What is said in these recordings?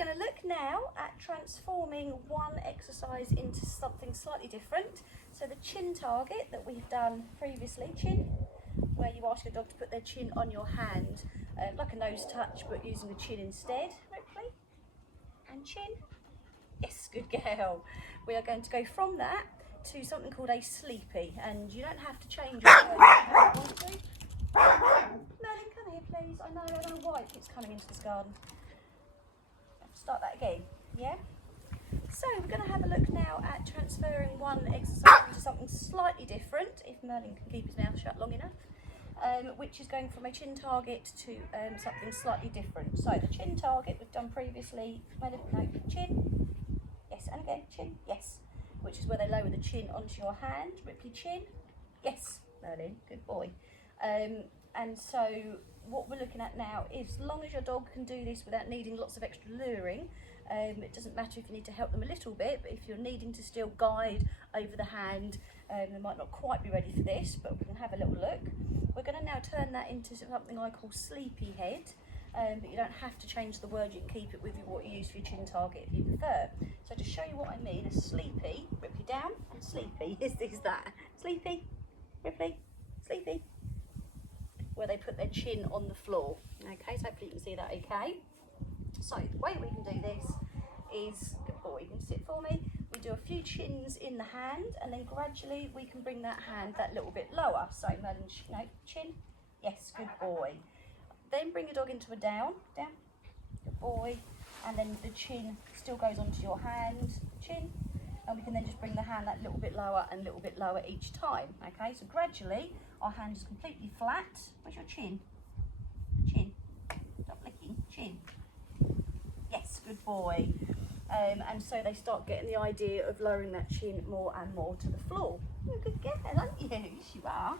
we're going to look now at transforming one exercise into something slightly different. So the chin target that we've done previously, chin, where you ask your dog to put their chin on your hand, like a nose touch, but using the chin instead. Ripley, and chin. Yes, good girl. We are going to go from that to something called a sleepy, and you don't have to change your words if you don't want to. Merlin, come here please. I don't know why it keeps coming into this garden. Start that again, yeah? So we're going to have a look now at transferring one exercise into something slightly different, if Merlin can keep his mouth shut long enough, which is going from a chin target to something slightly different. So the chin target we've done previously, no, chin, yes, and again, chin, yes, which is where they lower the chin onto your hand. Ripley, chin, yes, Merlin, good boy. And so what we're looking at now is, as long as your dog can do this without needing lots of extra luring, it doesn't matter if you need to help them a little bit, but if you're needing to still guide over the hand, they might not quite be ready for this, but we can have a little look. We're going to now turn that into something I call sleepy head, but you don't have to change the word, you can keep it with what you use for your chin target if you prefer. So to show you what I mean, a sleepy, Ripley down, and sleepy is that. Sleepy, Ripley, sleepy, where they put their chin on the floor. Okay, so hopefully you can see that okay. So the way we can do this is, good boy, you can sit for me. We do a few chins in the hand, and then gradually we can bring that hand that little bit lower. So Merlin, no, chin, yes, good boy. Then bring your dog into a down, good boy, and then the chin still goes onto your hand, chin, and we can then just bring the hand that little bit lower and a little bit lower each time. Okay, so gradually our hand is completely flat. Where's your chin? Chin, stop licking, chin. Yes, good boy. And so they start getting the idea of lowering that chin more and more to the floor. You're a good girl, aren't you? Yes, you are.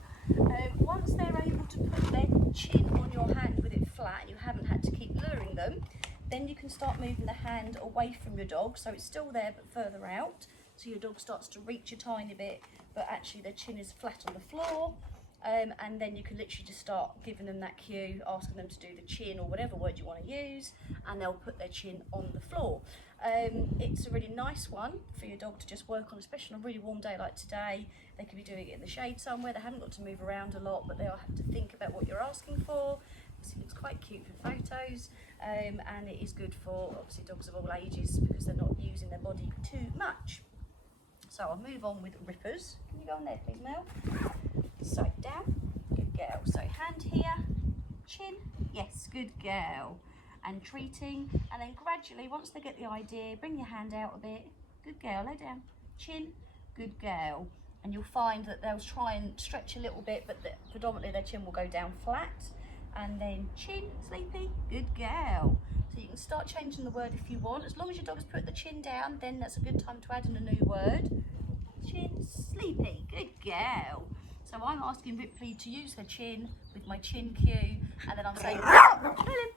Once they're able to put their chin on your hand with it flat and you haven't had to keep luring them, then you can start moving the hand away from your dog, so it's still there but further out. So your dog starts to reach a tiny bit, but actually their chin is flat on the floor. And then you can literally just start giving them that cue, asking them to do the chin or whatever word you want to use, and they'll put their chin on the floor. It's a really nice one for your dog to just work on, especially on a really warm day like today. They could be doing it in the shade somewhere. They haven't got to move around a lot, but they'll have to think about what you're asking for. It looks quite cute for photos, and it is good for obviously dogs of all ages because they're not using their body too much. So I'll move on with rippers. Can you go on there please, Mel? So down, good girl. So hand here, chin, yes, good girl. And treating, and then gradually, once they get the idea, bring your hand out a bit, good girl, lay down, chin, good girl. And you'll find that they'll try and stretch a little bit, but predominantly their chin will go down flat. And then chin, sleepy, good girl. So you can start changing the word if you want. As long as your dog has put the chin down, then that's a good time to add in a new word. Chin, sleepy, good girl. So I'm asking Ripley to use her chin with my chin cue, and then I'm saying, Merlin,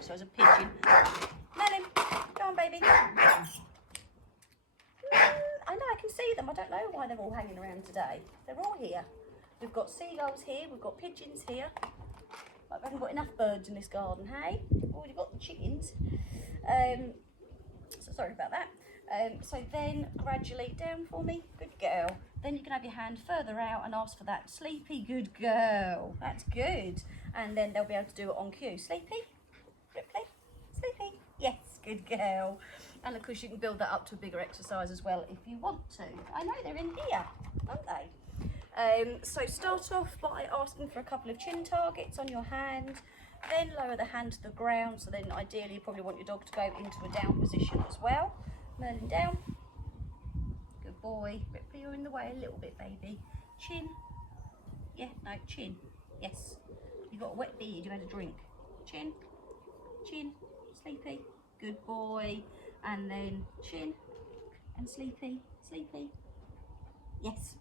so as a pigeon. Merlin, go on baby. I know, I can see them. I don't know why they're all hanging around today. They're all here. We've got seagulls here, we've got pigeons here. Like we haven't got enough birds in this garden, hey? We've already got the chickens. So sorry about that. So then gradually down for me, good girl. Then you can have your hand further out and ask for that sleepy, good girl. That's good. And then they'll be able to do it on cue. Sleepy, Ripley, sleepy, yes, good girl. And of course you can build that up to a bigger exercise as well if you want to. I know they're in here, aren't they? So start off by asking for a couple of chin targets on your hand. Then lower the hand to the ground. So then ideally you probably want your dog to go into a down position as well. Merlin down. Good boy. Ripley, you're in the way a little bit, baby. Chin. Yeah, no, chin. Yes. You've got a wet beard, you had a drink. Chin. Chin. Sleepy. Good boy. And then chin. And sleepy. Sleepy. Yes.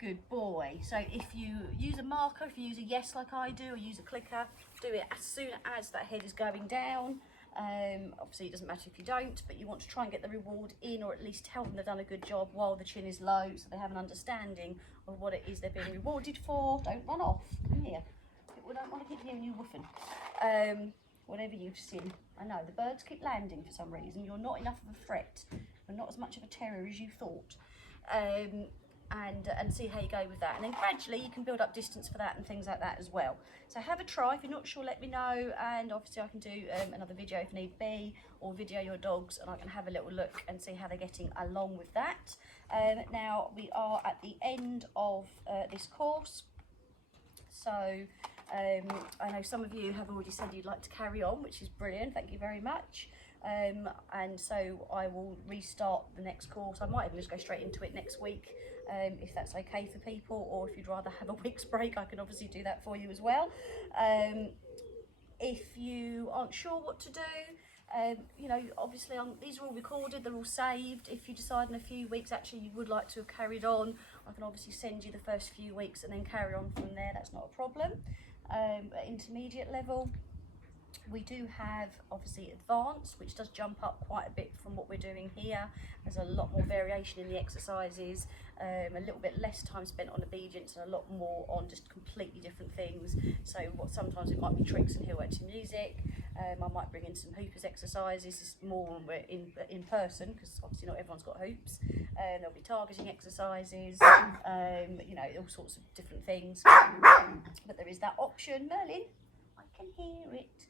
Good boy. So if you use a marker, if you use a yes like I do, or use a clicker, do it as soon as that head is going down. Obviously it doesn't matter if you don't, but you want to try and get the reward in, or at least tell them they've done a good job while the chin is low, so they have an understanding of what it is they're being rewarded for. Don't run off. Come here. People don't want to keep hearing you woofing. whatever you've seen. I know, the birds keep landing for some reason. You're not enough of a threat. You're not as much of a terror as you thought. And see how you go with that. And then gradually you can build up distance for that and things like that as well. So have a try. If you're not sure, let me know. And obviously I can do another video if need be, or video your dogs, and I can have a little look and see how they're getting along with that. Now we are at the end of this course. So I know some of you have already said you'd like to carry on, which is brilliant. Thank you very much. And so I will restart the next course. I might even just go straight into it next week, if that's okay for people, or if you'd rather have a week's break, I can obviously do that for you as well. If you aren't sure what to do, you know, obviously these are all recorded, they're all saved. If you decide in a few weeks actually you would like to have carried on, I can obviously send you the first few weeks and then carry on from there. That's not a problem. At intermediate level, we do have obviously advanced, which does jump up quite a bit from what we're doing here. There's a lot more variation in the exercises, a little bit less time spent on obedience and a lot more on just completely different things. So what sometimes it might be tricks and heel work to music. I might bring in some hoopers exercises. It's more when we're in person, because obviously not everyone's got hoops. There'll be targeting exercises, you know, all sorts of different things. But there is that option. Merlin, I can hear it.